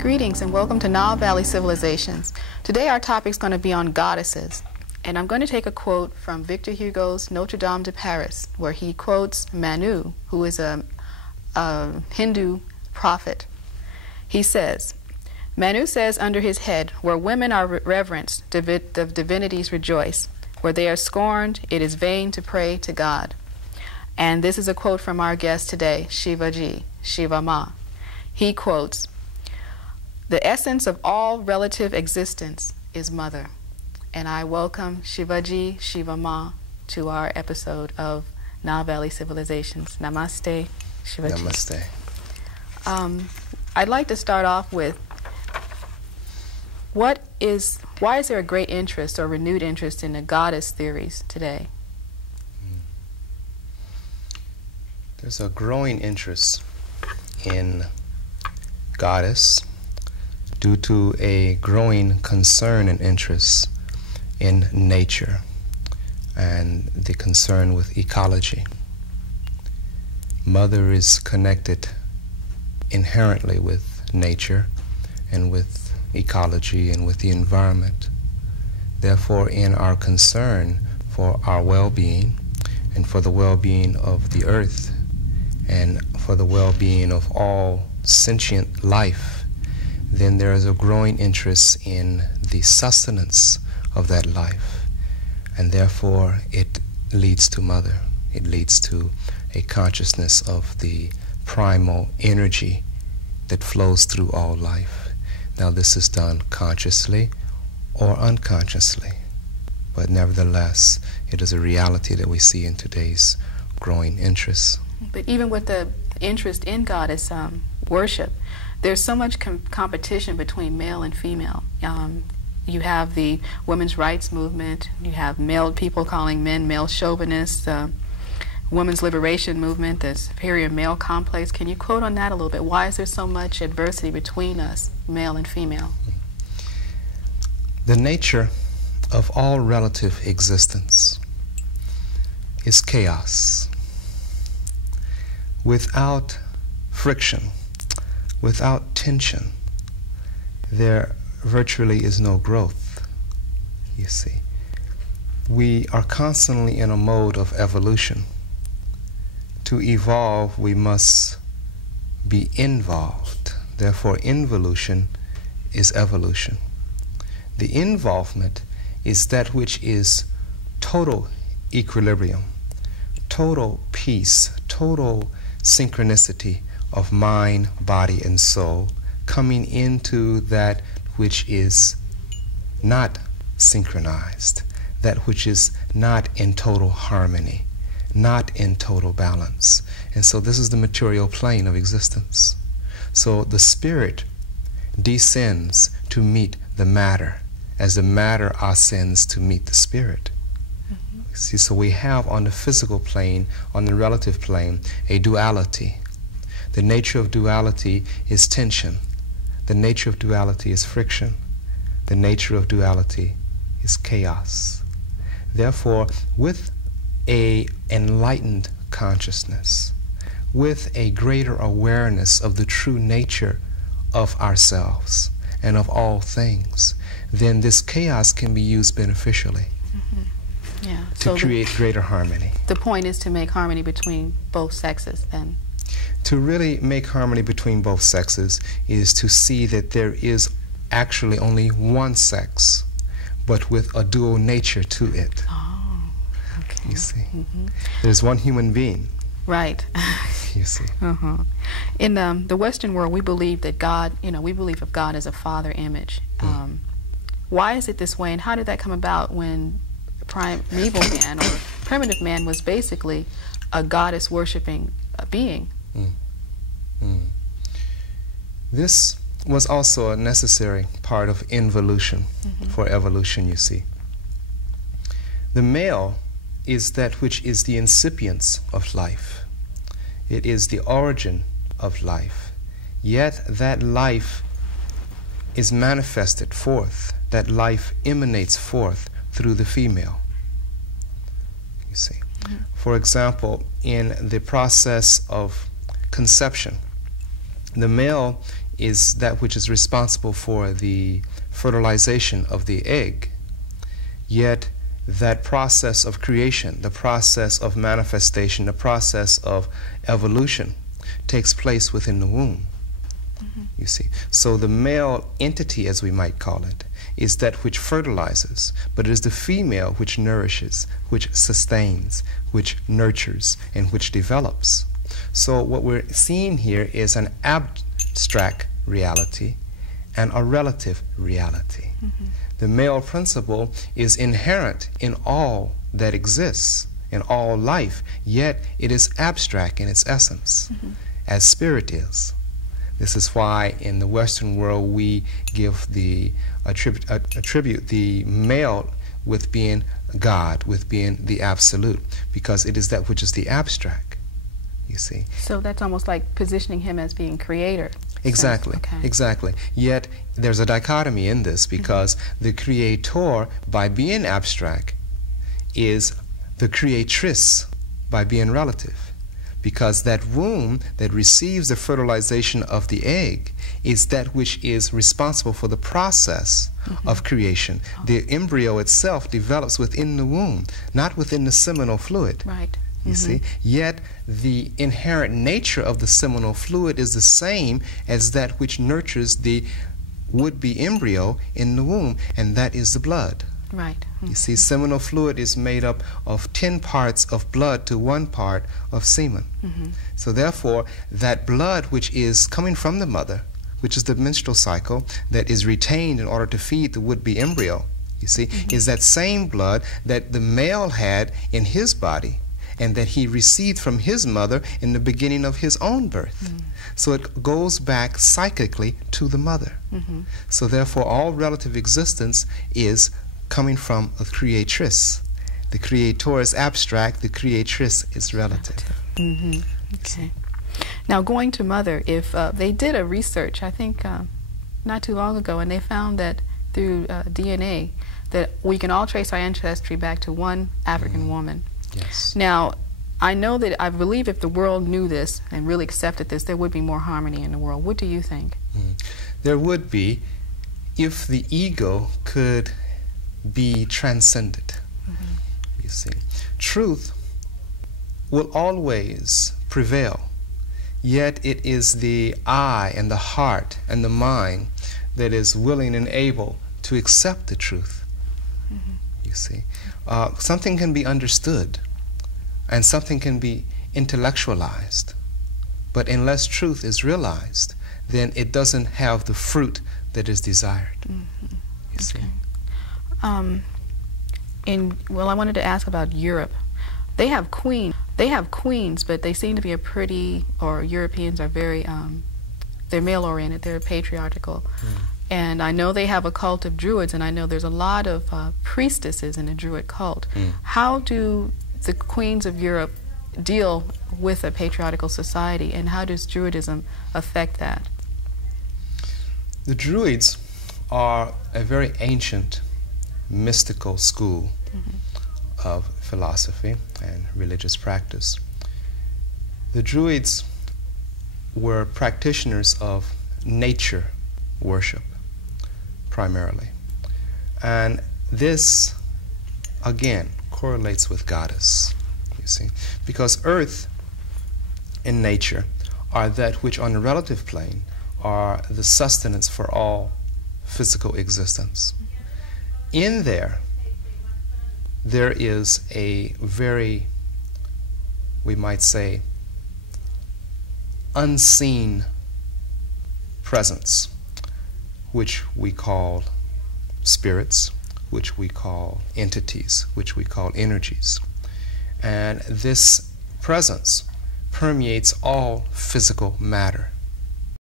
Greetings and welcome to Nile Valley Civilizations. Today our topic is going to be on goddesses. And I'm going to take a quote from Victor Hugo's Notre Dame de Paris, where he quotes Manu, who is a Hindu prophet. He says, Manu says under his head, where women are reverenced, the divinities rejoice. Where they are scorned, it is vain to pray to God. And this is a quote from our guest today, Shivaji, Shiva Ma. He quotes, the essence of all relative existence is mother. And I welcome Shivaji, Shiva Ma, to our episode of Nile Valley Civilizations. Namaste, Shivaji. Namaste. I'd like to start off with, why is there a great interest or renewed interest in the goddess theories today? There's a growing interest in goddess due to a growing concern and interest in nature and the concern with ecology. Mother is connected inherently with nature and with ecology and with the environment. Therefore, in our concern for our well-being and for the well-being of the earth and for the well-being of all sentient life, then there is a growing interest in the sustenance of that life, and therefore it leads to mother. It leads to a consciousness of the primal energy that flows through all life. Now this is done consciously or unconsciously, but nevertheless it is a reality that we see in today's growing interest. But even with the interest in goddess worship, there's so much competition between male and female. You have the women's rights movement, you have male people calling men male chauvinists, women's liberation movement, the superior male complex. Can you quote on that a little bit? Why is there so much adversity between us, male and female? The nature of all relative existence is chaos. Without friction, without tension, there virtually is no growth, you see. We are constantly in a mode of evolution. To evolve, we must be involved. Therefore, involution is evolution. The involvement is that which is total equilibrium, total peace, total synchronicity of mind, body, and soul, coming into that which is not synchronized, that which is not in total harmony, not in total balance. And so this is the material plane of existence. So the spirit descends to meet the matter, as the matter ascends to meet the spirit. See, so we have on the physical plane, on the relative plane, a duality. The nature of duality is tension. The nature of duality is friction. The nature of duality is chaos. Therefore, with an enlightened consciousness, with a greater awareness of the true nature of ourselves and of all things, then this chaos can be used beneficially. Yeah. To create greater harmony. The point is to make harmony between both sexes, then. To really make harmony between both sexes is to see that there is actually only one sex, but with a dual nature to it. Oh, okay. You see, there's one human being. Right. You see. In the Western world, we believe that God, we believe of God as a father image. Why is it this way, and how did that come about when primeval man or primitive man was basically a goddess worshiping being? This was also a necessary part of involution for evolution, you see. The male is that which is the incipience of life. It is the origin of life. Yet that life is manifested forth, that life emanates forth through the female, you see. For example, in the process of conception, the male is that which is responsible for the fertilization of the egg, yet that process of creation, the process of manifestation, the process of evolution takes place within the womb. You see. So the male entity, as we might call it, is that which fertilizes, but it is the female which nourishes, which sustains, which nurtures, and which develops. So what we're seeing here is an abstract reality and a relative reality. The male principle is inherent in all that exists, in all life, yet it is abstract in its essence, as spirit is. This is why in the Western world we give the attribute the male with being God, with being the absolute, because it is that which is the abstract, you see. So that's almost like positioning him as being creator. Exactly, exactly. Yet there's a dichotomy in this, because the creator, by being abstract, is the creatrix by being relative. Because that womb that receives the fertilization of the egg is that which is responsible for the process of creation. The embryo itself develops within the womb, not within the seminal fluid. Right. You see? Yet the inherent nature of the seminal fluid is the same as that which nurtures the would-be embryo in the womb, and that is the blood. Right. You see, seminal fluid is made up of 10 parts of blood to 1 part of semen. So therefore, that blood which is coming from the mother, which is the menstrual cycle, that is retained in order to feed the would-be embryo, you see, is that same blood that the male had in his body and that he received from his mother in the beginning of his own birth. So it goes back cyclically to the mother. So therefore, all relative existence is coming from a creatrix. The creator is abstract, the creatrix is relative. Okay. Now, going to mother, if they did a research, I think not too long ago, and they found that through DNA, that we can all trace our ancestry back to one African woman. Yes. Now, I know that, I believe if the world knew this and really accepted this, there would be more harmony in the world. What do you think? There would be, if the ego could be transcended. You see, truth will always prevail, yet it is the eye and the heart and the mind that is willing and able to accept the truth. You see, something can be understood and something can be intellectualized, but unless truth is realized, then it doesn't have the fruit that is desired. You see. Well, I wanted to ask about Europe. They have queens, but they seem to be Europeans are very, they're male-oriented, they're patriarchal. And I know they have a cult of druids, and I know there's a lot of priestesses in the druid cult. How do the queens of Europe deal with a patriarchal society, and how does druidism affect that? The druids are a very ancient mystical school of philosophy and religious practice. The Druids were practitioners of nature worship, primarily. And this, again, correlates with Goddess, you see, because earth and nature are that which on the relative plane are the sustenance for all physical existence. In there is a very, we might say, unseen presence, which we call spirits, which we call entities, which we call energies. And this presence permeates all physical matter.